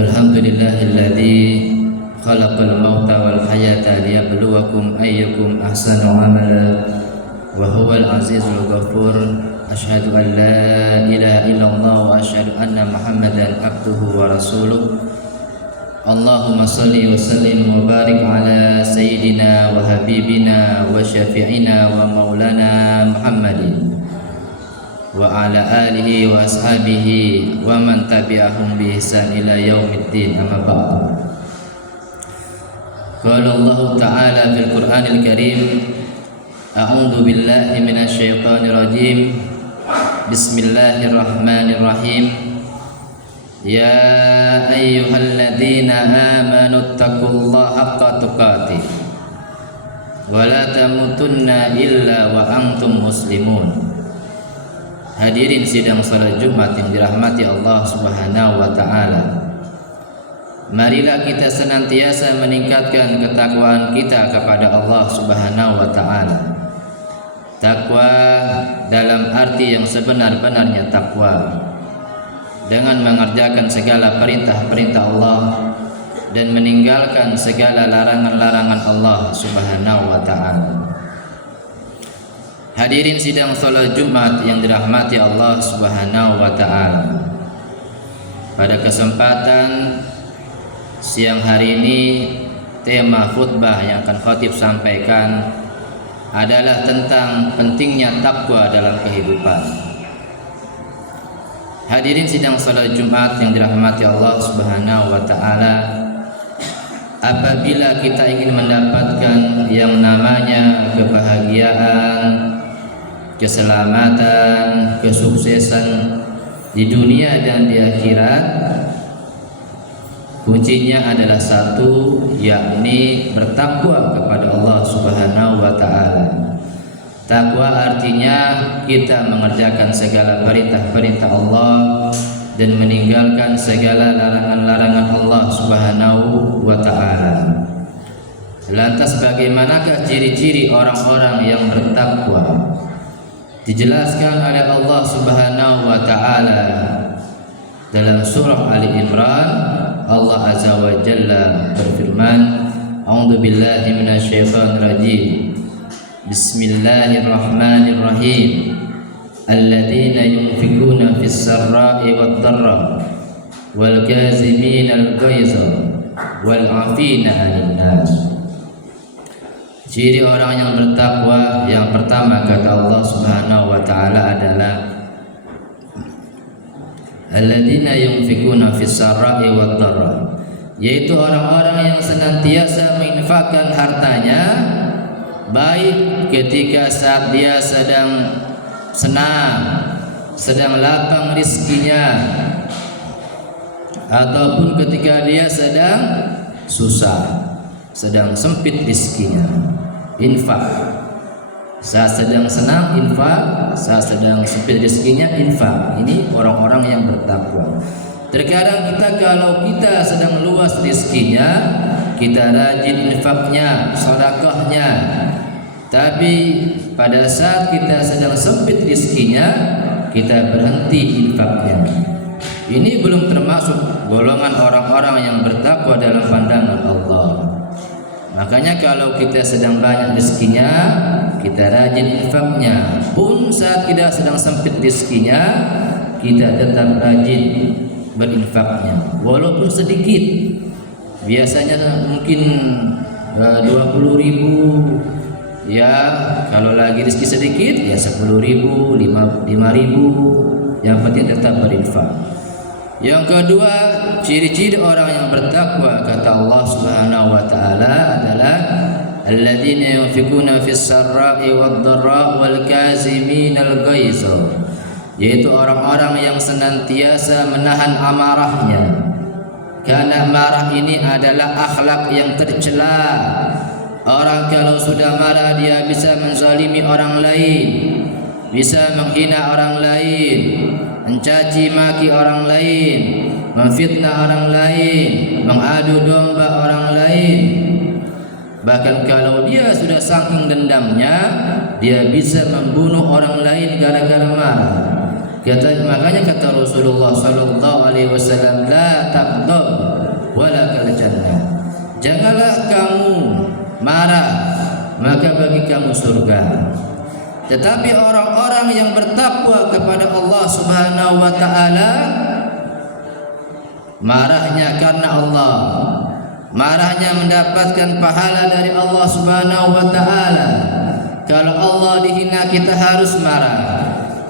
Alhamdulillahilladzi khalaqal mauta wal hayata liyabluwakum ayyukum ahsanu amala wa huwal azizul ghafur. Asyhadu an la ilaha illallah wa asyhadu anna Muhammadan abduhu wa rasuluh. Allahumma salli wa sallim wa barik ala sayyidina wa habibina wa syafi'ina wa maulana Muhammadin wa ala alihi wa ashabihi wa man tabi'ahum bi ihsan ila yaumiddin, amma ba'du. Qala Allah Ta'ala fil Qur'anil Karim, a'udzu billahi minasy syaithanir rajim. Bismillahirrahmanirrahim. Ya ayyuhalladzina amanu taqullaha haqqa tuqatih wa la tamutunna illa wa antum muslimun. Hadirin sidang salat Jumat yang dirahmati Allah Subhanahu wa taala. Marilah kita senantiasa meningkatkan ketakwaan kita kepada Allah Subhanahu wa taala. Takwa dalam arti yang sebenar-benarnya takwa, dengan mengerjakan segala perintah-perintah Allah dan meninggalkan segala larangan-larangan Allah Subhanahu wa taala. Hadirin sidang salat Jumat yang dirahmati Allah Subhanahu wa taala. Pada kesempatan siang hari ini, tema khutbah yang akan khatib sampaikan adalah tentang pentingnya takwa dalam kehidupan. Hadirin sidang salat Jumat yang dirahmati Allah Subhanahu wa taala, apabila kita ingin mendapatkan yang namanya kebahagiaan, keselamatan, kesuksesan di dunia dan di akhirat, kuncinya adalah satu, yakni bertakwa kepada Allah Subhanahu wa taala. Takwa artinya kita mengerjakan segala perintah-perintah Allah dan meninggalkan segala larangan-larangan Allah Subhanahu wa taala. Lantas bagaimanakah ciri-ciri orang-orang yang bertakwa? Dijelaskan oleh Allah Subhanahu wa taala dalam surah Ali Imran. Allah Azza wa Jalla berfirman, a'udzu billahi minasyaitonir rajim. Bismillahirrahmanirrahim. Alladzina yunfikuna fis sarra'i wad dharra wal kaziminal ghaiza wal 'afina 'anil nas. Ciri orang yang bertakwa yang pertama kata Allah Subhanahu wa taala adalah alladzina yunfikuna fis sarra'i wad dharra, yaitu orang-orang yang senantiasa menginfakkan hartanya, baik ketika saat dia sedang senang, sedang lapang rizkinya, ataupun ketika dia sedang susah, sedang sempit rizkinya. Infak. Saat sedang senang infak, saat sedang sempit rezekinya infak. Ini orang-orang yang bertakwa. Terkadang kita kalau kita sedang luas rezekinya, kita rajin infaknya, sedekahnya. Tapi pada saat kita sedang sempit rezekinya, kita berhenti infaknya. Ini belum termasuk golongan orang-orang yang bertakwa dalam pandangan Allah. Makanya kalau kita sedang banyak rezekinya, kita rajin infaknya. Pun saat kita sedang sempit rezekinya, kita tetap rajin berinfaknya, walaupun sedikit. Biasanya mungkin 20.000, ya kalau lagi rezeki sedikit ya 10.000, 5.000. Yang penting tetap berinfak. Yang kedua, ciri-ciri orang yang bertakwa kata Allah Subhanahu wa taala adalah alladzina yunfikuna fis sarra'i wad dharra wal kaziminal ghaiza, yaitu orang-orang yang senantiasa menahan amarahnya. Karena marah ini adalah akhlak yang tercela. Orang kalau sudah marah dia bisa menzalimi orang lain, bisa menghina orang lain, mencaci maki orang lain, memfitnah orang lain, mengadu domba orang lain. Bahkan kalau dia sudah saking dendamnya, dia bisa membunuh orang lain gara-gara marah. Makanya kata Rasulullah sallallahu alaihi wasallam, la taghdab janganlah kamu marah, maka bagi kamu surga. Tetapi orang-orang yang bertakwa kepada Allah Subhanahu wa taala, marahnya karena Allah, marahnya mendapatkan pahala dari Allah Subhanahu wa taala. Kalau Allah dihina kita harus marah.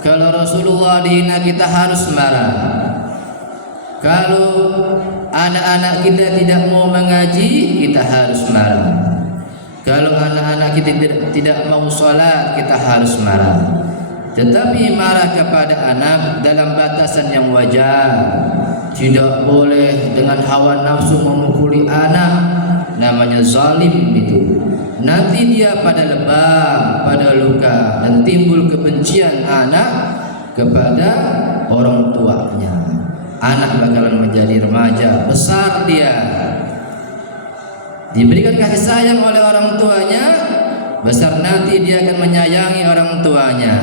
Kalau Rasulullah dihina kita harus marah. Kalau anak-anak kita tidak mau mengaji, kita harus marah. Kalau anak-anak kita tidak mau sholat, kita harus marah. Tetapi marah kepada anak dalam batasan yang wajar. Tidak boleh dengan hawa nafsu memukuli anak, namanya zalim itu. Nanti dia pada lebam, pada luka, dan timbul kebencian anak kepada orang tuanya. Anak bakalan menjadi remaja, besar dia, diberikan kasih sayang oleh orang tuanya, besar nanti dia akan menyayangi orang tuanya.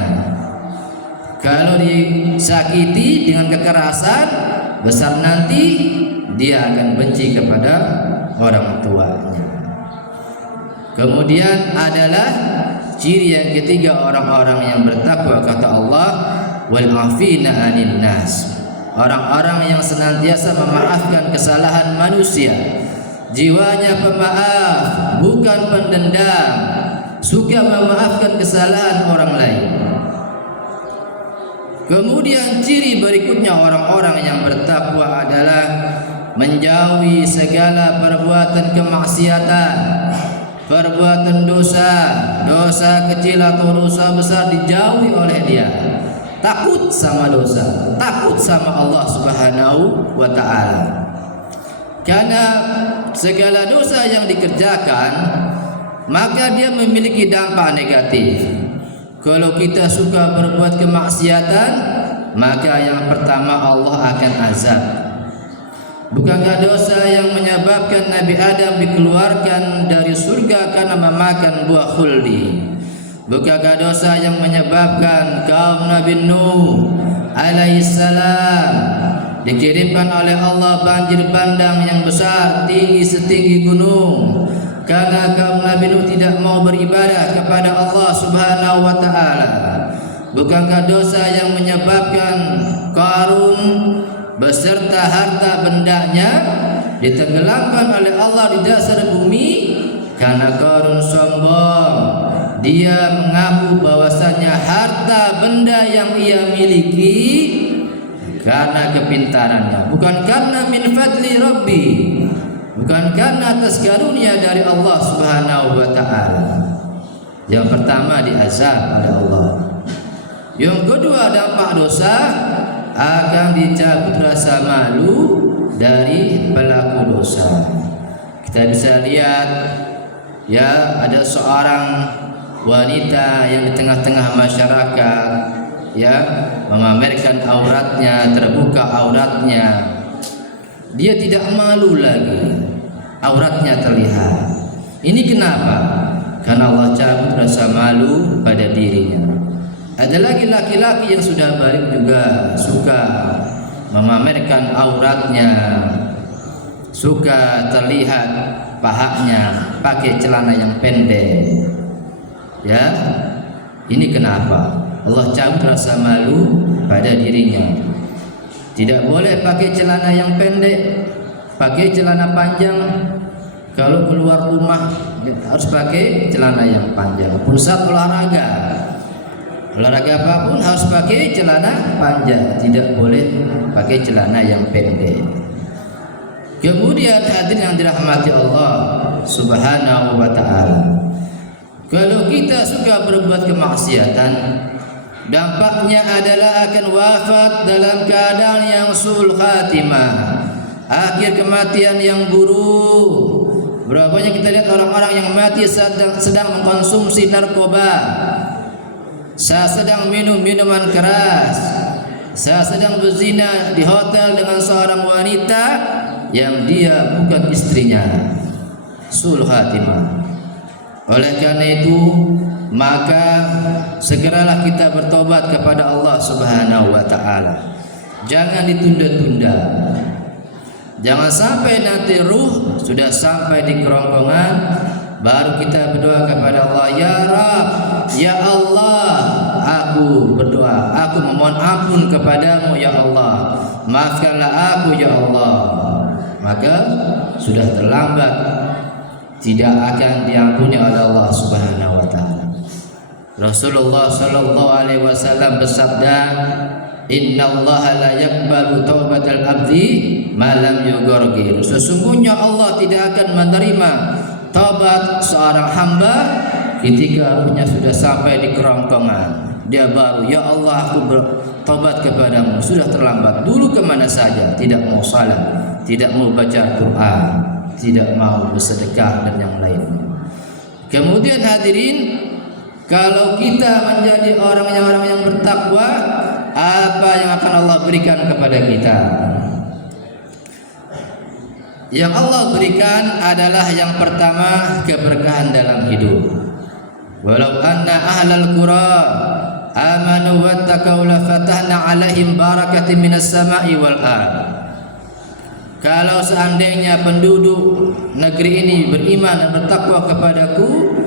Kalau disakiti dengan kekerasan, besar nanti dia akan benci kepada orang tuanya. Kemudian adalah ciri yang ketiga orang-orang yang bertakwa, kata Allah, wal afina 'anil nas. Orang-orang yang senantiasa memaafkan kesalahan manusia. Jiwanya pemaaf, bukan pendendam, suka memaafkan kesalahan orang lain. Kemudian ciri berikutnya orang-orang yang bertakwa adalah menjauhi segala perbuatan kemaksiatan, perbuatan dosa, dosa kecil atau dosa besar dijauhi oleh dia. Takut sama dosa, takut sama Allah Subhanahu wa taala. Karena segala dosa yang dikerjakan, maka dia memiliki dampak negatif. Kalau kita suka berbuat kemaksiatan, maka yang pertama Allah akan azab. Bukankah dosa yang menyebabkan Nabi Adam dikeluarkan dari surga karena memakan buah khuldi? Bukankah dosa yang menyebabkan kaum Nabi Nuh alaihissalam dikirimkan oleh Allah banjir bandang yang besar tinggi setinggi gunung karena kaum Nabi Nuh tidak mau beribadah kepada Allah Subhanahu wa taala? Bukankah dosa yang menyebabkan Qarun beserta harta bendanya ditenggelamkan oleh Allah di dasar bumi karena Qarun sombong? Dia mengaku bahwasanya harta benda yang ia miliki karena kepintarannya, bukan karena min fadli Rabbi, bukan karena atas karunia dari Allah Subhanahu wa taala. Yang pertama diazab oleh Allah. Yang kedua, dampak dosa akan dicabut rasa malu dari pelaku dosa. Kita bisa lihat ya, ada seorang wanita yang di tengah-tengah masyarakat ya memamerkan auratnya, terbuka auratnya. Dia tidak malu lagi, auratnya terlihat. Ini kenapa? Karena Allah cabut rasa malu pada dirinya. Ada lagi laki-laki yang sudah balik juga suka memamerkan auratnya, suka terlihat pahanya, pakai celana yang pendek. Ya, ini kenapa? Allah cabut rasa malu pada dirinya. Tidak boleh pakai celana yang pendek, pakai celana panjang. Kalau keluar rumah harus pakai celana yang panjang. Pusat olahraga apapun harus pakai celana panjang, tidak boleh pakai celana yang pendek. Kemudian hadirin yang dirahmati Allah Subhanahu wa taala, kalau kita suka berbuat kemaksiatan, dampaknya adalah akan wafat dalam keadaan yang su'ul khatimah, akhir kematian yang buruk. Berapa banyak kita lihat orang-orang yang mati sedang mengkonsumsi narkoba, sedang minum minuman keras, sedang berzina di hotel dengan seorang wanita yang dia bukan istrinya. Su'ul khatimah. Oleh karena itu, maka segeralah kita bertobat kepada Allah Subhanahu wa taala. Jangan ditunda-tunda. Jangan sampai nanti ruh sudah sampai di kerongkongan, baru kita berdoa kepada Allah, ya Rabb, ya Allah, aku berdoa, aku memohon ampun kepadamu ya Allah, maafkanlah aku ya Allah. Maka sudah terlambat, tidak akan diampuni oleh Allah Subhanahu wa taala. Rasulullah sallallahu alaihi wasallam bersabda, innallaha la yaqbalu taubatal abdi ma lam yughargir. Sesungguhnya Allah tidak akan menerima taubat seorang hamba ketika ruhnya sudah sampai di kerongkongan. Dia baru, ya Allah, aku bertobat kepadamu. Sudah terlambat. Dulu kemana saja? Tidak mau salat, tidak mau baca Quran, tidak mau bersedekah dan yang lainnya. Kemudian hadirin, kalau kita menjadi orang yang bertakwa, apa yang akan Allah berikan kepada kita? Yang Allah berikan adalah yang pertama, keberkahan dalam hidup. Walau anna ahlal qura amanu wattaqau la fatahna alaihim barakatin minas sama'i wal ard. Kalau seandainya penduduk negeri ini beriman dan bertakwa kepadaku,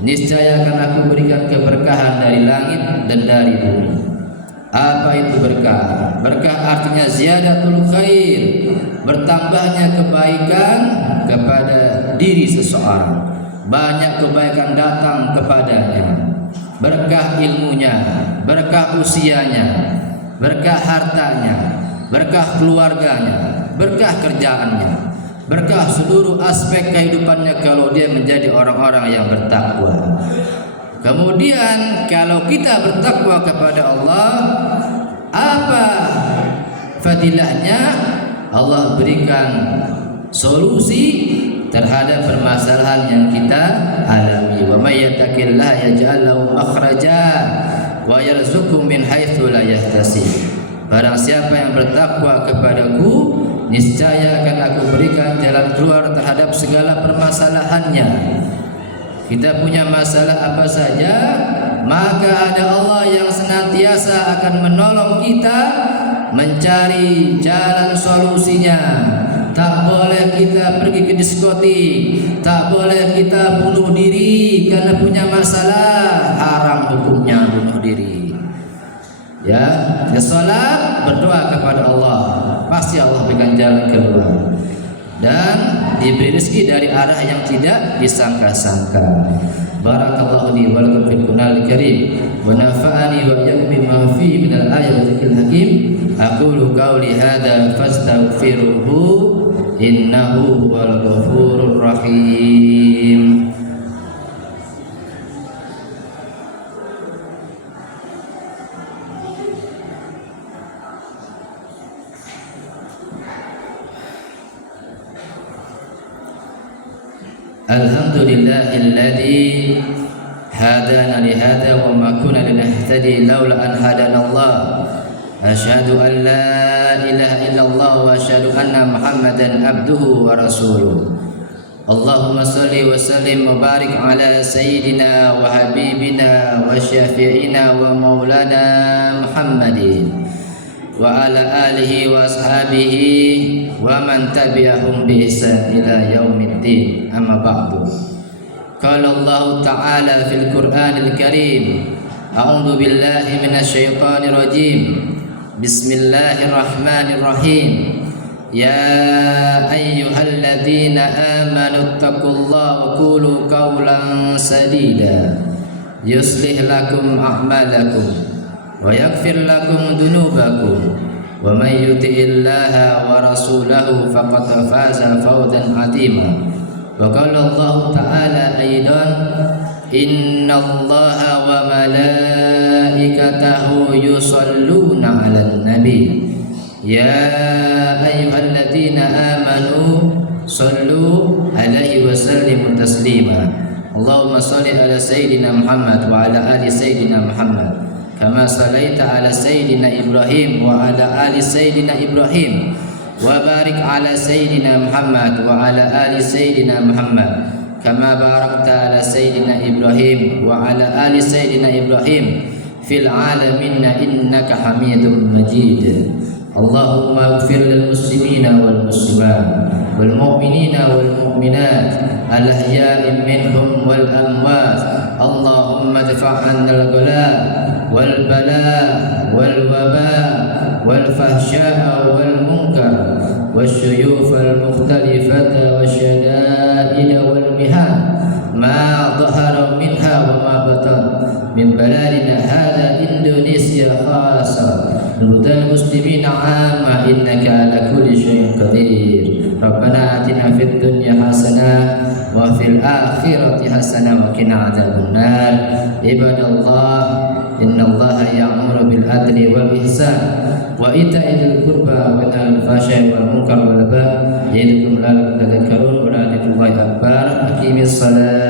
niscaya akan aku berikan keberkahan dari langit dan dari bumi. Apa itu berkah? Berkah artinya ziyadatul khair, bertambahnya kebaikan kepada diri seseorang, banyak kebaikan datang kepadanya. Berkah ilmunya, berkah usianya, berkah hartanya, berkah keluarganya, berkah kerjaannya, berkah seluruh aspek kehidupannya kalau dia menjadi orang-orang yang bertakwa. Kemudian kalau kita bertakwa kepada Allah, apa fadilahnya? Allah berikan solusi terhadap permasalahan yang kita alami. Wa may yattaqillaha yaj'al lahu makhraja wa yarzuqhu min haitsu la yahtasib. Barang siapa yang bertakwa kepadaku, niscaya akan aku berikan jalan keluar terhadap segala permasalahannya. Kita punya masalah apa saja, maka ada Allah yang senantiasa akan menolong kita mencari jalan solusinya. Tak boleh kita pergi ke diskotik, tak boleh kita bunuh diri karena punya masalah, haram hukumnya bunuh diri. Ya, salat, berdoa kepada Allah, pasti Allah berikan jalan keluar dan diberi rezeki dari arah yang tidak disangka-sangka. Barakallahu li wa lakum fil Qur'anil Karim wa nafa'ani wa iyyakum bima fihi minal ayati wa dzikril hakim. Aqulu qawli hadza fastaghfiruhu innahu huwal ghafurur rahim. Alhamdulillahilladzi hadana li hadza wa ma kunna linahtadi laula an hadanallah. Asyhadu an la ilaha illallah wa asyhadu anna Muhammadan abduhu wa rasuluh. Allahumma salli wa sallim wa barik ala sayyidina wa habibina wa syafi'ina wa maulana Muhammadin wa ala alihi wa ashabihi wa man tabi'ahum bi ihsan ila yaumiddin. Amma ba'du. Qala Allah Ta'ala fil Qur'anil Karim, a'udzu billahi minasy syaithanir rajim. Bismillahirrahmanirrahim. Ya ayyuhalladzina amanu taqullaha wa qulu qawlan sadida yuslih lakum a'malakum wa yaghfir lakum dhunubakum wa may yuti'illaha wa rasulahu faqad faza fawzan 'azima. Wa qala Allah Ta'ala aidan, innallaha wa malaikatahu yusalluna 'alan nabi ya ayyuhalladzina amanu sallu alaihi wa sallimu taslima. Allahumma salli ala sayyidina Muhammad wa ala ali sayyidina Muhammad kama sallaita ala sayyidina Ibrahim wa ala ali sayyidina Ibrahim wa barik ala sayyidina Muhammad wa ala ali sayyidina Muhammad kama barakta ala sayyidina Ibrahim wa ala ali sayyidina Ibrahim fil alamin innaka Hamidum Majid. Allahumma ighfir lil muslimina wal muslimat والمؤمنين والمؤمنات الأحياء منهم والأموات اللهم ادفع عنا الغلاء والبلاء والوباء والفحشاء والمنكر والشيوخ المختلفة والشدائد والمهان ما ظهر منها وما بطن من بلادنا هذا إندونيسيا خاصة بلدان المسلمين عامة إنك على كل شيء قدير ربنا آتنا في الدنيا حسنة وفي الآخرة حسنة وقنا عذاب النار عباد الله إن الله يأمر بالعدل والإحسان وإيتاء ذي القربى وينهى عن الفحشاء والمنكر والبغي يعظكم لعلكم تذكرون ولذكر الله أكبر أقيموا الصلاة